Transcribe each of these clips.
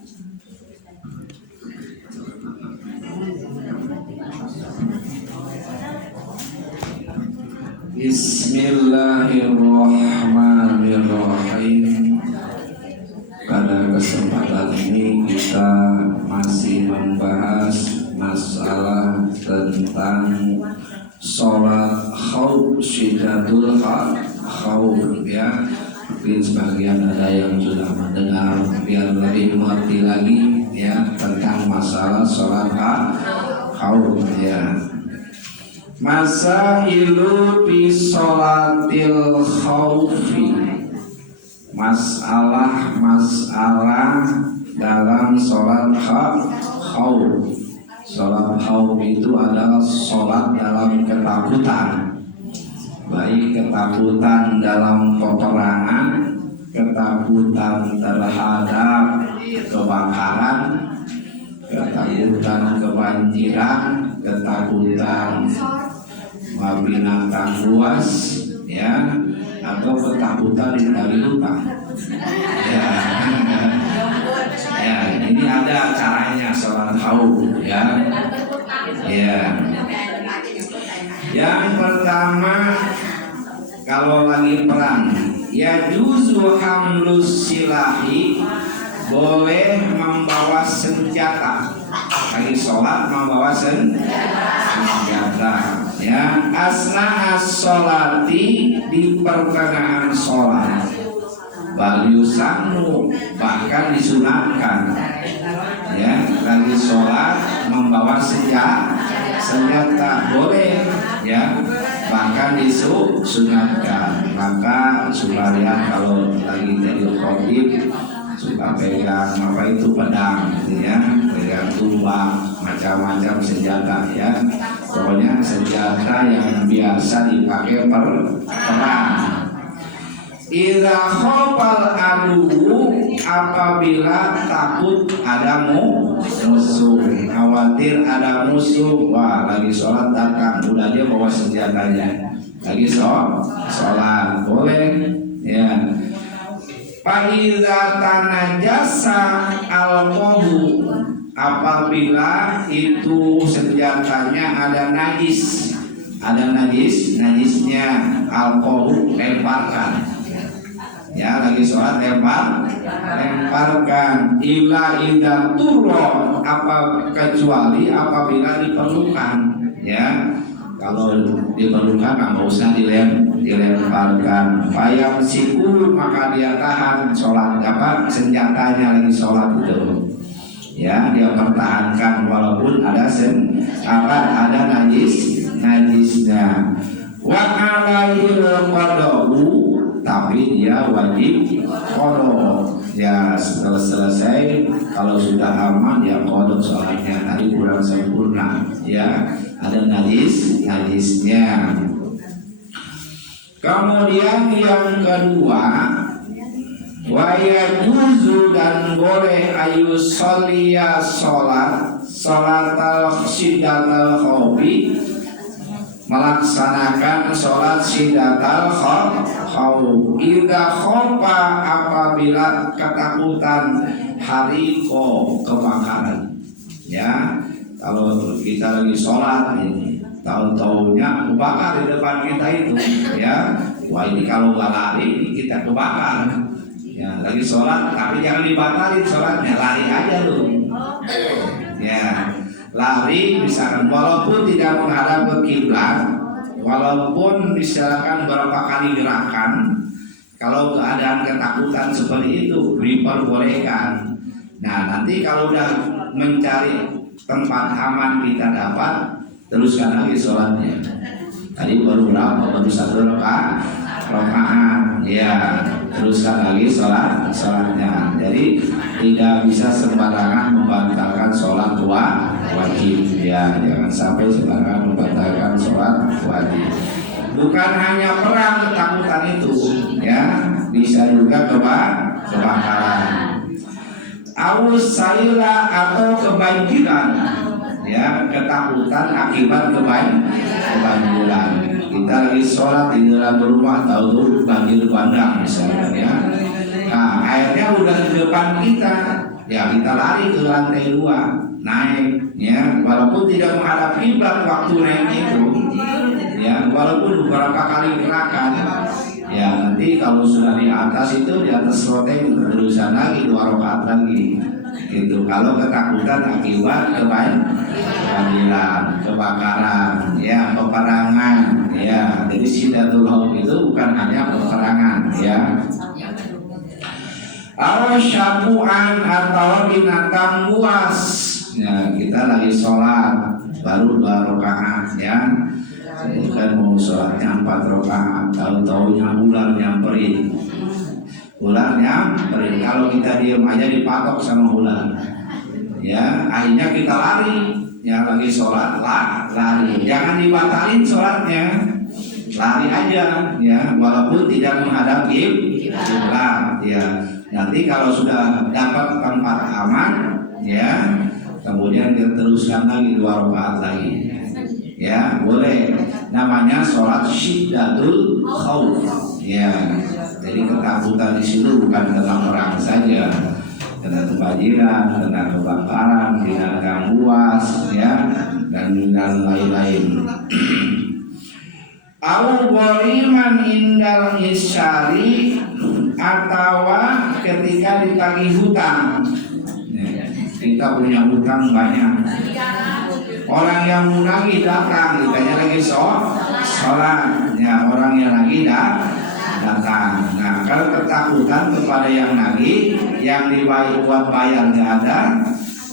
Bismillahirrahmanirrahim. Pada kesempatan ini kita masih membahas masalah tentang sholat khauf, syiddatul khauf ya. Mungkin sebagian ada yang sudah mendengar, biar lebih mengerti lagi ya tentang masalah sholat khauf ya. Masailu fi sholatil khaufi, masalah dalam sholat khauf. Sholat khauf itu adalah sholat dalam ketakutan, baik ketakutan dalam peperangan, ketakutan terhadap kebakaran, ketakutan kebanjiran, ketakutan binatang buas ya, atau ketakutan ditagih hutang ya. Ya, ini ada caranya sholat khauf ya. Ya. Yang pertama, kalau lagi perang, ya juzu hamlus silahi, boleh membawa senjata. Lagi sholat membawa senjata ya. Asna as-sholati, di pertengahan sholat, baliusanu, bahkan disunatkan ya. Lagi sholat membawa senjata boleh ya, bahkan disunatkan. Maka supaya kalau lagi jadi khotib suka pegang apa itu pedang gitu ya, pegang tumbak, macam-macam senjata ya. Pokoknya senjata yang biasa dipakai perang. Idza khafal adu, apabila takut ada musuh, khawatir ada musuh, wah lagi sholat datang, udah dia bawa senjatanya, lagi sholat boleh ya. Fa'idza tanajasa alqahu, apabila itu senjatanya ada najisnya, alqahu, lemparkan ya. Lagi sholat lemparkan. Illa idza turra, kecuali apabila diperlukan ya. Kalau diperlukan nggak usah dilemparkan. Fayam siku, maka dia tahan sholat senjatanya lagi sholat itu ya, dia pertahankan walaupun ada najisnya. Wa alaihil qada'u, tapi dia wajib qada ya. Setelah selesai, kalau sudah aman ya qada sholatnya, tadi kurang sempurna ya, ada najisnya. Kemudian yang kedua, wa yajuzu, dan boleh ayu sholiya sholatal syiddatal khaufi, melaksanakan sholat syiddatal khauf. Idza khofa, apabila ketakutan hariko, kebakaran ya. Kalau kita lagi sholat ini, tahu-tahunya kebakar di depan kita itu ya, wah ini kalau nggak lari kita kebakar ya. Lagi sholat tapi jangan dibatalin sholatnya, lari aja lu ya. Lari misalkan walaupun tidak menghadap ke kiblat, walaupun misalkan berapa kali gerakan, kalau keadaan ketakutan seperti itu diperbolehkan. Nah nanti kalau udah mencari tempat aman kita dapat, teruskan lagi sholatnya. Tadi baru berapa? Baru 1 rakaat ya, teruskan lagi sholatnya. Jadi tidak bisa sembarangan membatalkan sholat wajib ya. Jangan sampai sembarangan membatalkan sholat wajib. Bukan hanya perang ketakutan itu ya, bisa juga kebakaran, aus saila, atau kebanjiran ya, ketakutan akibat kebanjiran. Kita lagi sholat di dalam rumah, tahu tuh banjir bandang misalnya ya. Nah airnya udah di depan kita ya kita lari ke lantai 2, naik, ya, walaupun tidak menghadap kiblat waktu naik itu, ya, walaupun beberapa kali gerakan, ya, nanti kalau sudah di atas itu, di atas loteng terusan lagi 2 rakaat lagi, gitu. Kalau ketakutan akibat kebakaran, ya, peperangan, ya, jadi Syiddatul Khauf itu bukan hanya peperangan, ya. Syabu'an atau binatang buas. Ya, kita lagi sholat baru 2 rakaat, ya. Kan mau sholatnya 4 rakaat, tahu-taunya ular nyamperin. Kalau kita diam aja dipatok sama ular. Ya, akhirnya kita lari. Ya, lagi sholat lari. Jangan dibatalin sholatnya. Lari aja, ya, walaupun tidak menghadap kiblat, ya. Nanti kalau sudah dapat tempat aman, ya, kemudian kita teruskan lagi 2 rakaat lagi, ya, boleh. Namanya sholat Syiddatul Khauf, ya. Jadi ketakutan di situ bukan tentang perang saja, tentang kebanjiran, tentang kebakaran, binatang buas, ya, dan lain-lain. Au ghoriman indal isyari, atau ketika ditagih hutang. Kita punya hutang banyak. Orang yang menagih datang, ditanya lagi sholat. Ya, orang yang lagi datang. Nah, kalau ketakutan kepada yang nagih, yang dibayar buat bayar nggak ada,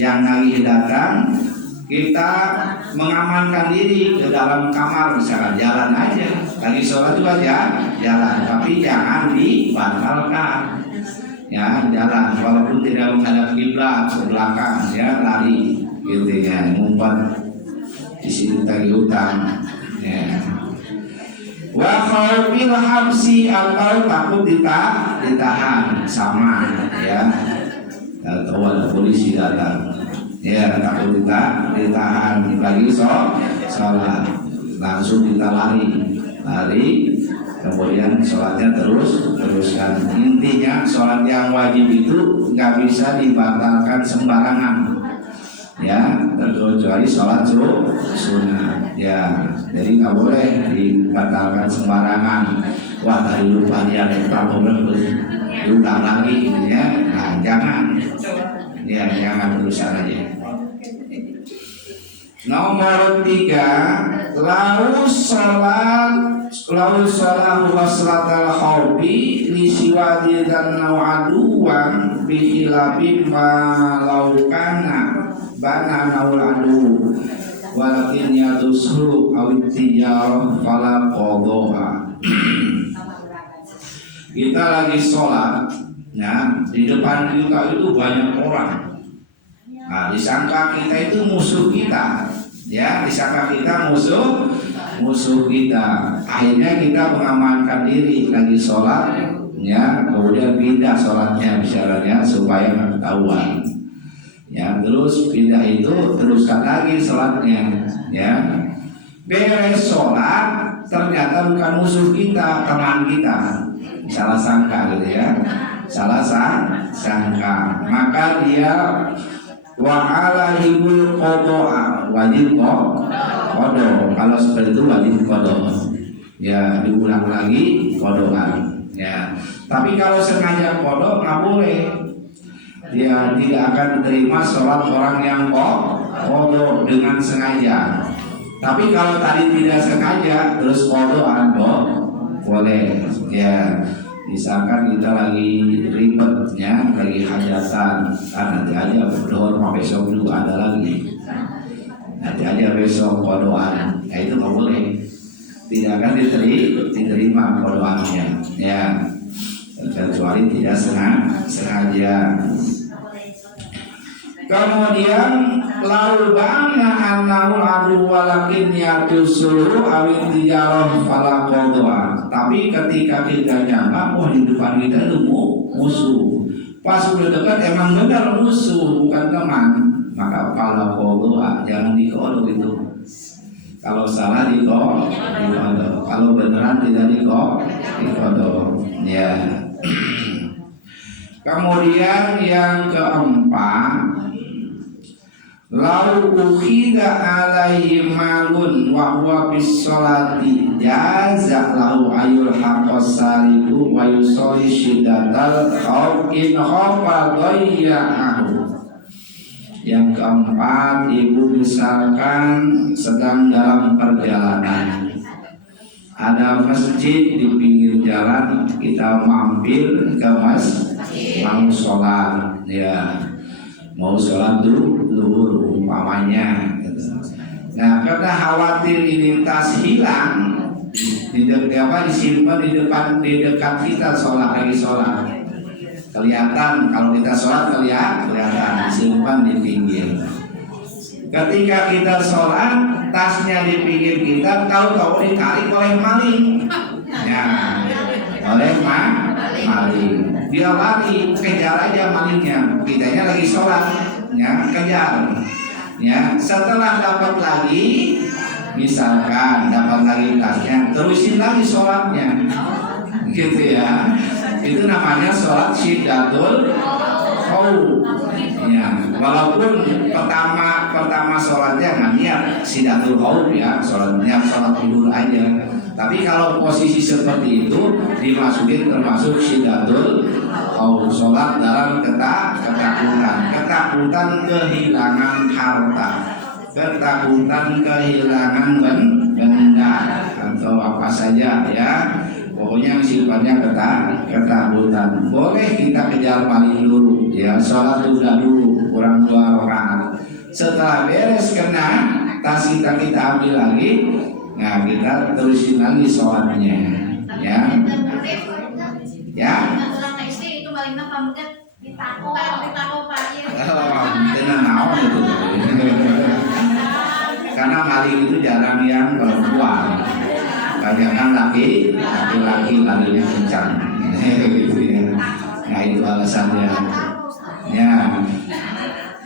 yang nagih datang, kita mengamankan diri ke dalam kamar, misalkan jalan aja, lagi sholat juga jalan, tapi jangan dibatalkan, ya, jalan walaupun tidak menghadap kiblat, ke belakang, ya, lari, gitu, ya, ngumpet di sini tagih utang, ya. Wa khaufil habsi, atau takut ditahan, sama, ya, atau ada polisi datang, ya, takut ditahan lagi sholat, langsung kita lari, kemudian sholatnya teruskan. Intinya sholat yang wajib itu nggak bisa dibatalkan sembarangan, ya, terkecuali sholat sunnah, ya. Jadi nggak boleh dibatalkan sembarangan. Wah, tadi lupa dia diulang lagi, ya. Nah, jangan. Ya, jangan terusan aja. Nomor 3, lau sholat waslatal khawfi li siwadi dan nawaduwan bihilabim malaukana bana nauladu walakin yatusru awittijar fala qodoha. Kita lagi sholat, ya, di depan kita itu banyak orang. Nah, disangka kita itu musuh kita, ya, disangka kita musuh kita. Akhirnya kita mengamankan diri lagi sholat, ya, kemudian pindah sholatnya misalnya supaya nggak ketahuan, ya. Terus pindah itu teruskan lagi sholatnya, ya. Beres sholat ternyata bukan musuh kita, teman kita. Salah sangka, gitu, ya, salah sangka, maka dia wa alaihul qada'a, wajib qada. Kalau seperti itu wajib qada, ya, diulang lagi qadaan, ya. Tapi kalau sengaja qada nggak boleh, dia tidak akan diterima sholat orang yang qada dengan sengaja. Tapi kalau tadi tidak sengaja terus qadaan boleh, ya. Misalkan kita lagi ribetnya, lagi hajatan, nanti aja berdoa, besok juga ada lagi, nanti aja besok kodoan, ya, itu nggak boleh, tidak akan diterima kodoannya, ya, kecuali tidak sengaja. Kemudian lau bana annahu adu walakin yatusuru awit tijarah fala qadwa. Tapi ketika kita nyangka, oh, di depan kita itu musuh, pas udah dekat emang benar musuh, bukan teman, maka fala qadwa, jangan dikodo itu. Kalau salah dikodo, kalau beneran tidak dikodo, ya. Kemudian yang keempat, lau ukhida alaihi malun wa huwa bis sholati jaza lahu ayul haqqas salibu wa yusoli syiddatal khauf in khaufa dhayya'ahu. Yang keempat, ibu misalkan sedang dalam perjalanan, ada masjid di pinggir jalan, kita mampir ke mau sholat, ya mau sholat dulu umpamanya. Nah, karena khawatir ini tas hilang, disimpan di dekat kita lagi sholat. Kelihatan kalau kita sholat kelihatan disimpan di pinggir. Ketika kita sholat, tasnya di pinggir kita, tahu-tahu ditarik oleh maling. Ya, oleh maling. Dia lari, kejar aja malingnya. Kitanya lagi sholat, ya kejar. Ya, setelah dapat lagi, misalkan dapat lagi tasnya, terusin lagi sholatnya, gitu ya. Itu namanya sholat syiddatul khauf. Ya, walaupun pertama sholatnya nggak niat syiddatul khauf ya, niat sholat tidur aja. Tapi kalau posisi seperti itu dimasukin termasuk syiddatul khauf, sholat dalam ketakutan kehilangan harta, ketakutan kehilangan benda atau apa saja ya. Pokoknya sifatnya ketakutan. Boleh kita kejar maling dulu, ya sholat dulu kurang 2 rakaat. Setelah beres kena tas kita ambil lagi, nah kita terusin lagi sholatnya, ya. Ya. Itu malingnya pamungkas ditako Pak. Tenang naon itu. Karena maling itu jarang yang perempuan. Kebanyakan laki-laki larinya kencang, gitu ya. Nah itu alasannya. Ya,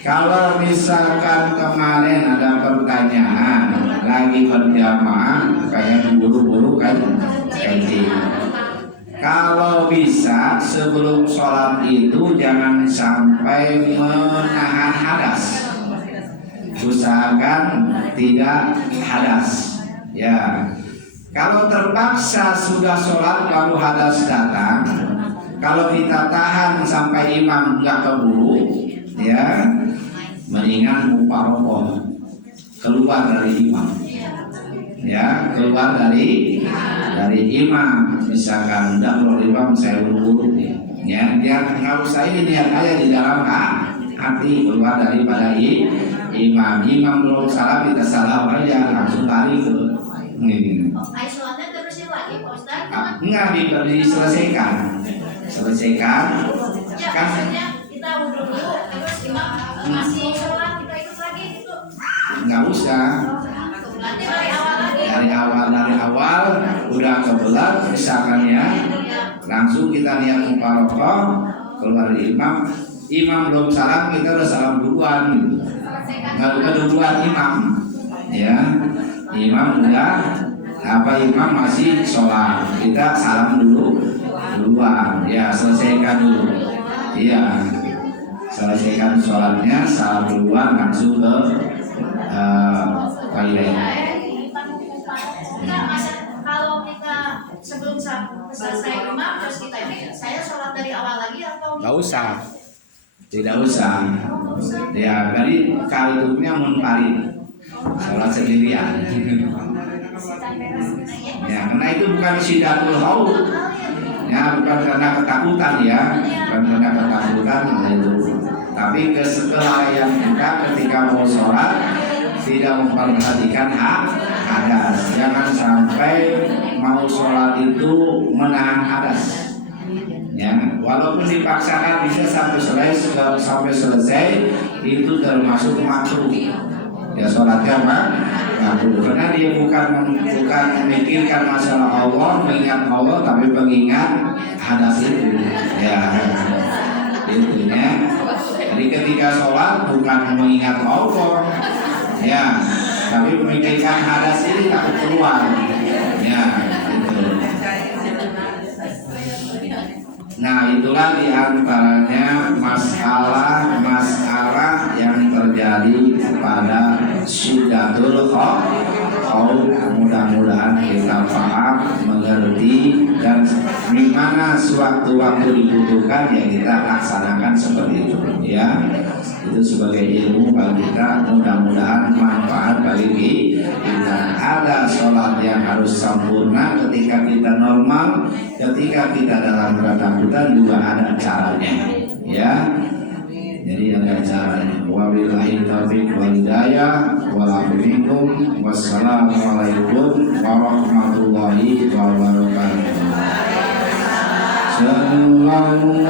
kalau misalkan kemarin ada pertanyaan lagi berjamaah, kayak buru-buru kan, kencing. Kalau bisa sebelum sholat itu jangan sampai menahan hadas. Usahakan tidak hadas. Ya. Kalau terpaksa sudah sholat baru hadas datang, kalau kita tahan sampai imam nggak keburu, ya mendingan mufaroqah, keluar dari imam, ya keluar dari imam. Misalkan nggak keluar imam saya buru-buru, ya dia nggak usah ini lihat aja di dalam hati keluar daripada imam. Belum salam kita salam aja langsung lari ke ini. Sholatnya terusin lagi, Pak Ustaz? Enggak, diselesaikan. Ya, Kan maksudnya kita wudhu dulu, terus imam masih sholat, kita ikut lagi gitu. Enggak usah. Berarti dari awal lagi. Dari awal udah kebelat misalkan ya. Langsung kita niat mufaroqah, keluar dari imam. Imam belum salam, kita udah salam duluan gitu. Enggak duluan imam. Ya. Imam imam masih sholat, kita salam duluan, ya selesaikan dulu, iya selesaikan sholatnya, salam duluan langsung ke toilet. Kalau kita sebelum selesai imam terus kita ini, saya sholat dari awal lagi atau? Nggak usah, tidak usah, ya dari kalutnya munfarid. Sholat sendirian. Ya, karena itu bukan syiddatul khauf. Ya, bukan karena ketakutan ya, bukan karena ketakutan itu. Tapi kelalaian kita ketika mau sholat tidak memperhatikan hadas. Jangan sampai mau sholat itu menahan hadas. Ya, walaupun dipaksakan bisa sampai selesai itu termasuk makruh. Ya sholatnya makruh karena dia bukan memikirkan masalah Allah, mengingat Allah, tapi mengingat hadas itu. Ya, intinya. Jadi ketika sholat bukan mengingat Allah, ya, tapi memikirkan hadas ini takut keluar. Ya, itu. Nah itulah diantaranya masalah yang terjadi pada Sudatul Khauf. Mudah-mudahan kita paham, mengerti, dan di mana sewaktu-waktu dibutuhkan ya kita laksanakan seperti itu ya. Itu sebagai ilmu bagi kita, mudah-mudahan manfaat bagi kita. Ada sholat yang harus sempurna ketika kita normal, ketika kita dalam ketakutan juga ada caranya ya. Jadi ada caranya. Wabillahi taufiq wal hidayah. Wassalamualaikum warahmatullahi wabarakatuh. Sallallahu